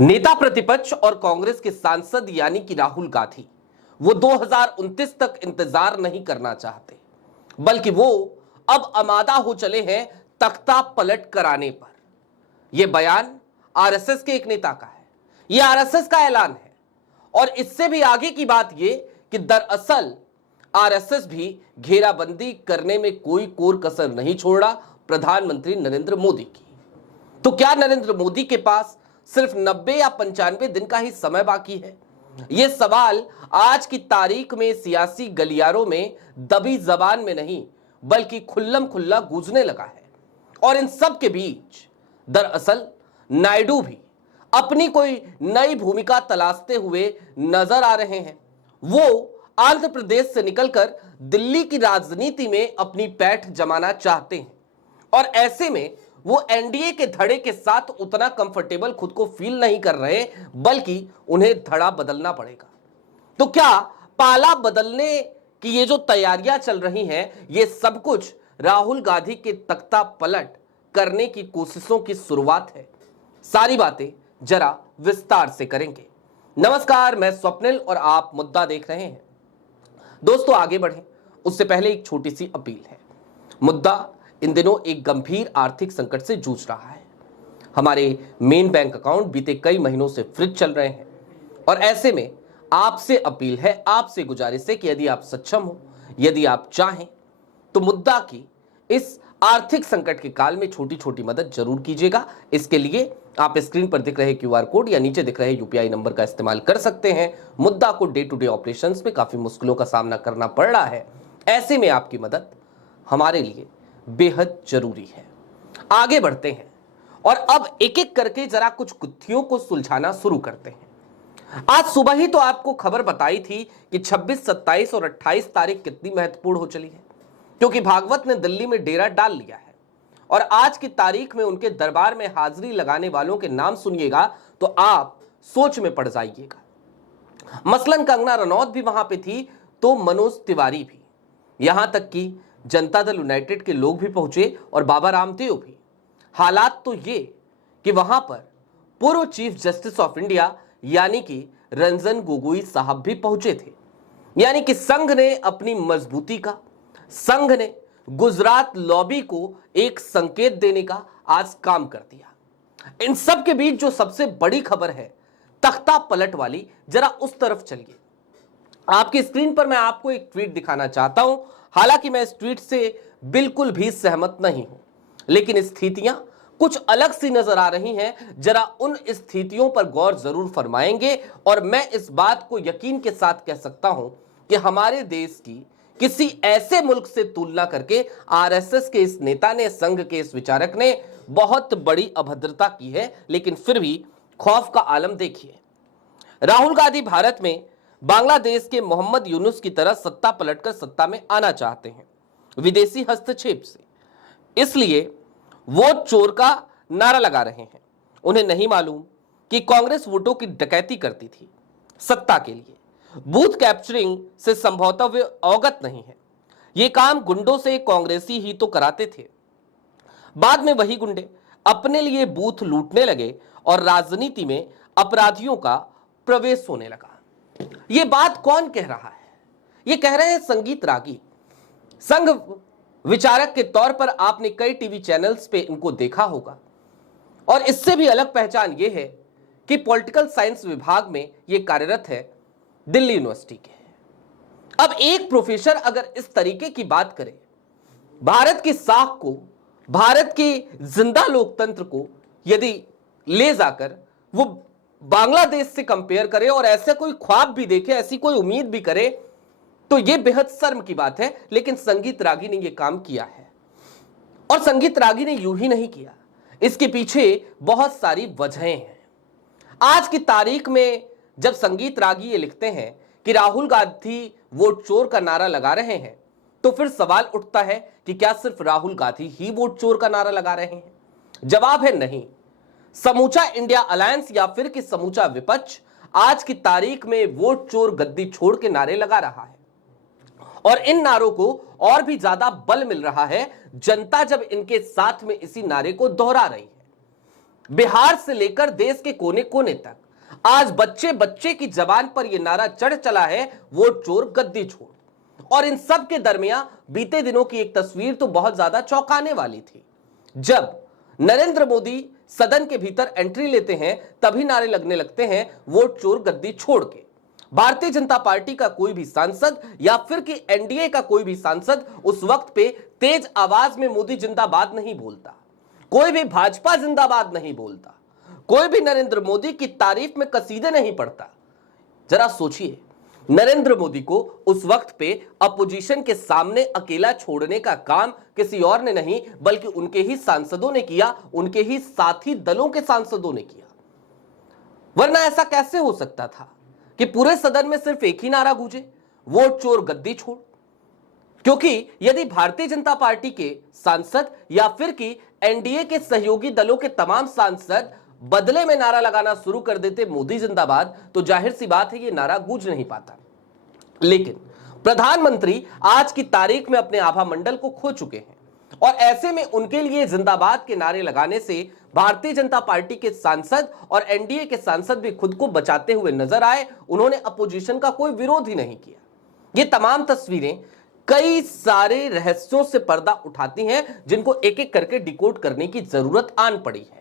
नेता प्रतिपक्ष और कांग्रेस के सांसद यानी कि राहुल गांधी वो 2029 तक इंतजार नहीं करना चाहते, बल्कि वो अब आमादा हो चले हैं तख्ता पलट कराने पर। यह बयान आरएसएस के एक नेता का है, यह आरएसएस का ऐलान है। और इससे भी आगे की बात यह कि दरअसल आरएसएस भी घेराबंदी करने में कोई कोर कसर नहीं छोड़ रहा प्रधानमंत्री नरेंद्र मोदी की। तो क्या नरेंद्र मोदी के पास सिर्फ 90 या 95 दिन का ही समय बाकी है? यह सवाल आज की तारीख में सियासी गलियारों में दबी जबान में नहीं बल्कि खुल्लम खुल्ला गूंजने लगा है। और इन सब के बीच दरअसल नायडू भी अपनी कोई नई भूमिका तलाशते हुए नजर आ रहे हैं। वो आंध्र प्रदेश से निकलकर दिल्ली की राजनीति में अपनी पैठ जमाना चाहते हैं और ऐसे में वो एनडीए के धड़े के साथ उतना कंफर्टेबल खुद को फील नहीं कर रहे, बल्कि उन्हें धड़ा बदलना पड़ेगा। तो क्या पाला बदलने की ये जो तैयारियां चल रही हैं, ये सब कुछ राहुल गांधी के तख्ता पलट करने की कोशिशों की शुरुआत है? सारी बातें जरा विस्तार से करेंगे। नमस्कार, मैं स्वप्निल और आप मुद्दा देख रहे हैं। दोस्तों, आगे बढ़ें उससे पहले एक छोटी सी अपील है। मुद्दा इन दिनों एक गंभीर आर्थिक संकट से जूझ रहा है। हमारे मेन बैंक अकाउंट बीते कई महीनों से फ्रीज चल रहे हैं और ऐसे में आपसे अपील है, आपसे गुजारिश है कि यदि आप सक्षम हो, यदि आप चाहें तो मुद्दा की इस आर्थिक संकट के काल में छोटी छोटी मदद जरूर कीजिएगा। इसके लिए आप स्क्रीन पर दिख रहे क्यूआर कोड या नीचे दिख रहे यूपीआई नंबर का इस्तेमाल कर सकते हैं। मुद्दा को डे टू डे ऑपरेशंस में काफी मुश्किलों का सामना करना पड़ रहा है, ऐसे में आपकी मदद हमारे लिए बेहद जरूरी है। आगे बढ़ते हैं और अब एक एक करके जरा कुछ गुत्थियों को सुलझाना शुरू करते हैं। आज सुबह ही तो आपको खबर बताई थी कि 26, 27 और 28 तारीख कितनी महत्वपूर्ण हो चली है, क्योंकि भागवत ने दिल्ली में डेरा डाल लिया है और आज की तारीख में उनके दरबार में हाजिरी लगाने वालों के नाम सुनिएगा तो आप सोच में पड़ जाइएगा। मसलन कंगना रनौत भी वहां पे थी, तो मनोज तिवारी भी, यहां तक कि जनता दल यूनाइटेड के लोग भी पहुंचे और बाबा रामदेव भी। हालात तो ये कि वहां पर पूर्व चीफ जस्टिस ऑफ इंडिया यानी कि रंजन गोगोई साहब भी पहुंचे थे। यानी कि संघ ने अपनी मजबूती का, संघ ने गुजरात लॉबी को एक संकेत देने का आज काम कर दिया। इन सब के बीच जो सबसे बड़ी खबर है तख्ता पलट वाली, जरा उस तरफ चलिए। आपकी स्क्रीन पर मैं आपको एक ट्वीट दिखाना चाहता हूं। हालांकि मैं इस ट्वीट से बिल्कुल भी सहमत नहीं हूं, लेकिन स्थितियां कुछ अलग सी नजर आ रही हैं। जरा उन स्थितियों पर गौर जरूर फरमाएंगे और मैं इस बात को यकीन के साथ कह सकता हूं कि हमारे देश की किसी ऐसे मुल्क से तुलना करके आरएसएस के इस नेता ने, संघ के इस विचारक ने बहुत बड़ी अभद्रता की है। लेकिन फिर भी खौफ का आलम देखिए। राहुल गांधी भारत में बांग्लादेश के मोहम्मद यूनुस की तरह सत्ता पलटकर सत्ता में आना चाहते हैं विदेशी हस्तक्षेप से, इसलिए वो चोर का नारा लगा रहे हैं। उन्हें नहीं मालूम कि कांग्रेस वोटों की डकैती करती थी सत्ता के लिए। बूथ कैप्चरिंग से संभवतः वे अवगत नहीं है। ये काम गुंडों से कांग्रेसी ही तो कराते थे। बाद में वही गुंडे अपने लिए बूथ लूटने लगे और राजनीति में अपराधियों का प्रवेश होने लगा। ये बात कौन कह रहा है? ये कह रहे हैं संगीत रागी। संघ विचारक के तौर पर आपने कई टीवी चैनल्स पे इनको देखा होगा और इससे भी अलग पहचान ये है कि पॉलिटिकल साइंस विभाग में ये कार्यरत है दिल्ली यूनिवर्सिटी के। अब एक प्रोफेसर अगर इस तरीके की बात करे, भारत की साख को, भारत के जिंदा लोकतंत्र को यदि ले जाकर वो बांग्लादेश से कंपेयर करे और ऐसे कोई ख्वाब भी देखे, ऐसी कोई उम्मीद भी करे, तो यह बेहद शर्म की बात है। लेकिन संगीत रागी ने यह काम किया है और संगीत रागी ने यूं ही नहीं किया, इसके पीछे बहुत सारी वजहें हैं। आज की तारीख में जब संगीत रागी ये लिखते हैं कि राहुल गांधी वोट चोर का नारा लगा रहे हैं, तो फिर सवाल उठता है कि क्या सिर्फ राहुल गांधी ही वोट चोर का नारा लगा रहे हैं? जवाब है नहीं। समूचा इंडिया अलायंस या फिर कि समूचा विपक्ष आज की तारीख में वोट चोर गद्दी छोड़ के नारे लगा रहा है और इन नारों को और भी ज्यादा बल मिल रहा है जनता जब इनके साथ में इसी नारे को दोहरा रही है। बिहार से लेकर देश के कोने कोने तक आज बच्चे बच्चे की जबान पर यह नारा चढ़ चला है, वोट चोर गद्दी छोड़। और इन सब के दरमियान बीते दिनों की एक तस्वीर तो बहुत ज्यादा चौंकाने वाली थी। जब नरेंद्र मोदी सदन के भीतर एंट्री लेते हैं तभी नारे लगने लगते हैं वोट चोर गद्दी छोड़ के। भारतीय जनता पार्टी का कोई भी सांसद या फिर कि एनडीए का कोई भी सांसद उस वक्त पे तेज आवाज में मोदी जिंदाबाद नहीं बोलता, कोई भी भाजपा जिंदाबाद नहीं बोलता, कोई भी नरेंद्र मोदी की तारीफ में कसीदे नहीं पढ़ता। जरा सोचिए, नरेंद्र मोदी को उस वक्त पे अपोजिशन के सामने अकेला छोड़ने का काम किसी और ने नहीं बल्कि उनके ही सांसदों ने किया, उनके ही साथी दलों के सांसदों ने किया। वरना ऐसा कैसे हो सकता था कि पूरे सदन में सिर्फ एक ही नारा गूंजे, वोट चोर गद्दी छोड़। क्योंकि यदि भारतीय जनता पार्टी के सांसद या फिर कि एनडीए के सहयोगी दलों के तमाम सांसद बदले में नारा लगाना शुरू कर देते मोदी जिंदाबाद, तो जाहिर सी बात है ये नारा गूंज नहीं पाता। लेकिन प्रधानमंत्री आज की तारीख में अपने आभा मंडल को खो चुके हैं और ऐसे में उनके लिए जिंदाबाद के नारे लगाने से भारतीय जनता पार्टी के सांसद और एनडीए के सांसद भी खुद को बचाते हुए नजर आए। उन्होंने अपोजिशन का कोई विरोध ही नहीं किया। ये तमाम तस्वीरें कई सारे रहस्यों से पर्दा उठाती हैं जिनको एक एक करके डिकोड करने की जरूरत आन पड़ी है।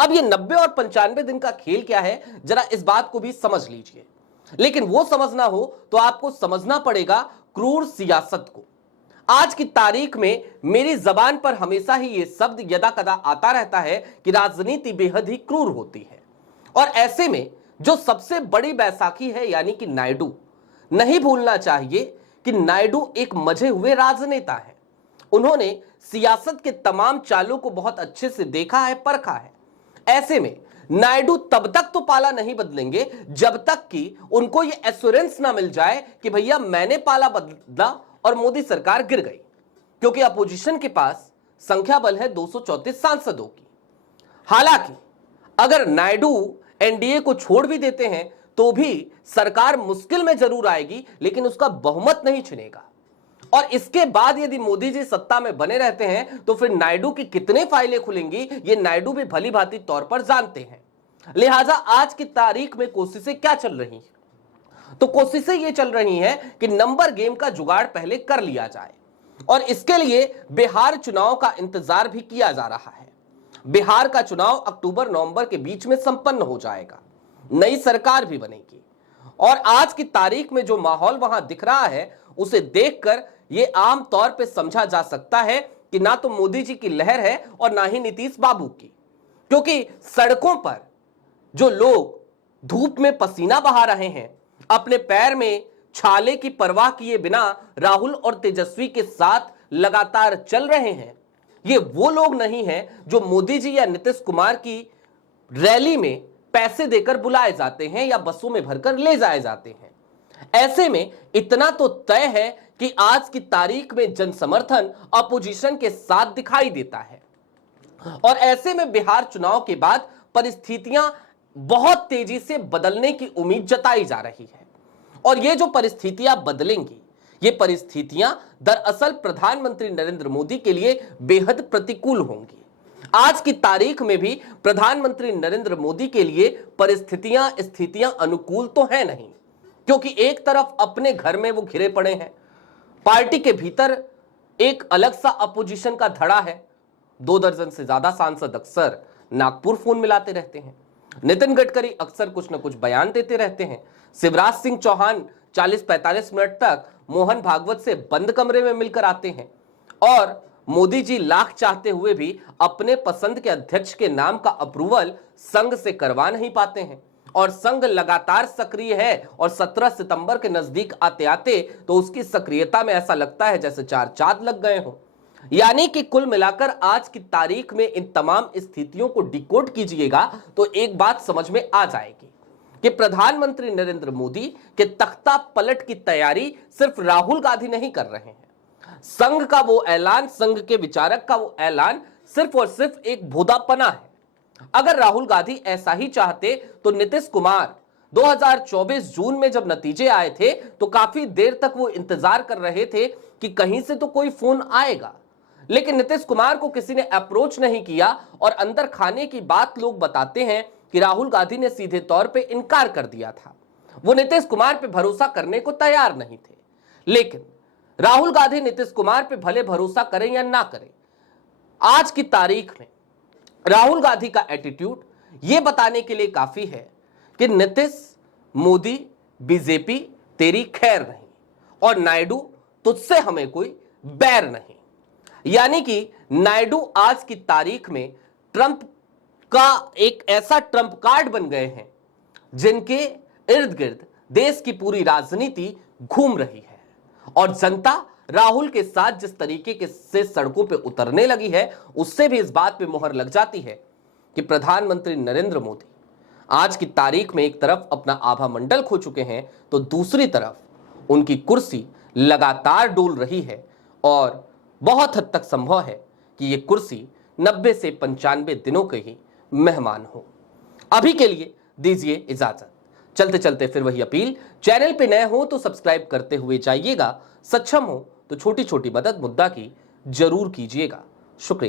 अब ये 90 और 95 दिन का खेल क्या है, जरा इस बात को भी समझ लीजिए। लेकिन वो समझना हो तो आपको समझना पड़ेगा क्रूर सियासत को। आज की तारीख में मेरी जबान पर हमेशा ही ये शब्द यदा कदा आता रहता है कि राजनीति बेहद ही क्रूर होती है। और ऐसे में जो सबसे बड़ी बैसाखी है यानी कि नायडू, नहीं भूलना चाहिए कि नायडू एक मजे हुए राजनेता है। उन्होंने सियासत के तमाम चालों को बहुत अच्छे से देखा है, परखा है। ऐसे में नायडू तब तक तो पाला नहीं बदलेंगे जब तक कि उनको यह एश्योरेंस ना मिल जाए कि भैया मैंने पाला बदला और मोदी सरकार गिर गई। क्योंकि अपोजिशन के पास संख्या बल है 234 सांसदों की। हालांकि अगर नायडू एनडीए को छोड़ भी देते हैं तो भी सरकार मुश्किल में जरूर आएगी, लेकिन उसका बहुमत नहीं छिनेगा। और इसके बाद यदि मोदी जी सत्ता में बने रहते हैं तो फिर नायडू की कितने फाइलें खुलेंगी ये नायडू भी भली भांति तौर पर जानते हैं। लिहाजा आज की तारीख में कोशिशें क्या चल रही हैं, तो कोशिशें ये चल रही हैं कि नंबर गेम का जुगाड़ पहले कर लिया जाए और इसके लिए बिहार चुनाव का इंतजार भी किया जा रहा है। बिहार का चुनाव अक्टूबर नवंबर के बीच में संपन्न हो जाएगा, नई सरकार भी बनेगी और आज की तारीख में जो माहौल वहां दिख रहा है उसे देखकर यह आम तौर पे समझा जा सकता है कि ना तो मोदी जी की लहर है और ना ही नीतीश बाबू की। क्योंकि सड़कों पर जो लोग धूप में पसीना बहा रहे हैं, अपने पैर में छाले की परवाह किए बिना राहुल और तेजस्वी के साथ लगातार चल रहे हैं, ये वो लोग नहीं हैं जो मोदी जी या नीतीश कुमार की रैली में पैसे देकर बुलाए जाते हैं या बसों में भरकर ले जाए जाते हैं। ऐसे में इतना तो तय है कि आज की तारीख में जन समर्थन अपोजिशन के साथ दिखाई देता है और ऐसे में बिहार चुनाव के बाद परिस्थितियां बहुत तेजी से बदलने की उम्मीद जताई जा रही है। और ये जो परिस्थितियां बदलेंगी, ये परिस्थितियां दरअसल प्रधानमंत्री नरेंद्र मोदी के लिए बेहद प्रतिकूल होंगी। आज की तारीख में भी प्रधानमंत्री नरेंद्र मोदी के लिए परिस्थितियां स्थितियां अनुकूल तो है नहीं, क्योंकि एक तरफ अपने घर में वो घिरे पड़े हैं, पार्टी के भीतर एक अलग सा अपोजिशन का धड़ा है। 2 दर्जन से ज्यादा सांसद अक्सर नागपुर फोन मिलाते रहते हैं, नितिन गडकरी अक्सर कुछ न कुछ बयान देते रहते हैं, शिवराज सिंह चौहान 40-45 मिनट तक मोहन भागवत से बंद कमरे में मिलकर आते हैं और मोदी जी लाख चाहते हुए भी अपने पसंद के अध्यक्ष के नाम का अप्रूवल संघ से करवा नहीं पाते हैं और संघ लगातार सक्रिय है और 17 सितंबर के नजदीक आते आते तो उसकी सक्रियता में ऐसा लगता है जैसे 4 चांद लग गए हों। यानी कि कुल मिलाकर आज की तारीख में इन तमाम स्थितियों को डिकोड कीजिएगा तो एक बात समझ में आ जाएगी कि प्रधानमंत्री नरेंद्र मोदी के तख्ता पलट की तैयारी सिर्फ राहुल गांधी नहीं कर रहे हैं। संघ का वो ऐलान, संघ के विचारक का वो ऐलान सिर्फ और सिर्फ एक भोदापना है। अगर राहुल गांधी ऐसा ही चाहते तो नीतीश कुमार 2024 जून में जब नतीजे आए थे तो काफी देर तक वो इंतजार कर रहे थे कि कहीं से तो कोई फोन आएगा, लेकिन नीतीश कुमार को किसी ने अप्रोच नहीं किया और अंदर खाने की बात लोग बताते हैं कि राहुल गांधी ने सीधे तौर पे इनकार कर दिया था। वो नीतीश कुमार पे भरोसा करने को तैयार नहीं थे। लेकिन राहुल गांधी नीतीश कुमार पे भले भरोसा करें या ना करें, आज की तारीख में राहुल गांधी का एटीट्यूड यह बताने के लिए काफी है कि नीतीश, मोदी, बीजेपी तेरी खैर नहीं और नायडू तुझसे हमें कोई बैर नहीं। यानी कि नायडू आज की तारीख में ट्रंप का एक ऐसा ट्रंप कार्ड बन गए हैं जिनके इर्द गिर्द देश की पूरी राजनीति घूम रही है और जनता राहुल के साथ जिस तरीके के से सड़कों पे उतरने लगी है, उससे भी इस बात पे मोहर लग जाती है कि प्रधानमंत्री नरेंद्र मोदी आज की तारीख में एक तरफ अपना आभा मंडल खो चुके हैं तो दूसरी तरफ उनकी कुर्सी लगातार डोल रही है और बहुत हद तक संभव है कि यह कुर्सी 90 से 95 दिनों के ही मेहमान हो। अभी के लिए दीजिए इजाजत। चलते चलते फिर वही अपील, चैनल पे नए हो तो सब्सक्राइब करते हुए जाइएगा, सक्षम हो तो छोटी छोटी मदद मुद्दा की जरूर कीजिएगा। शुक्रिया।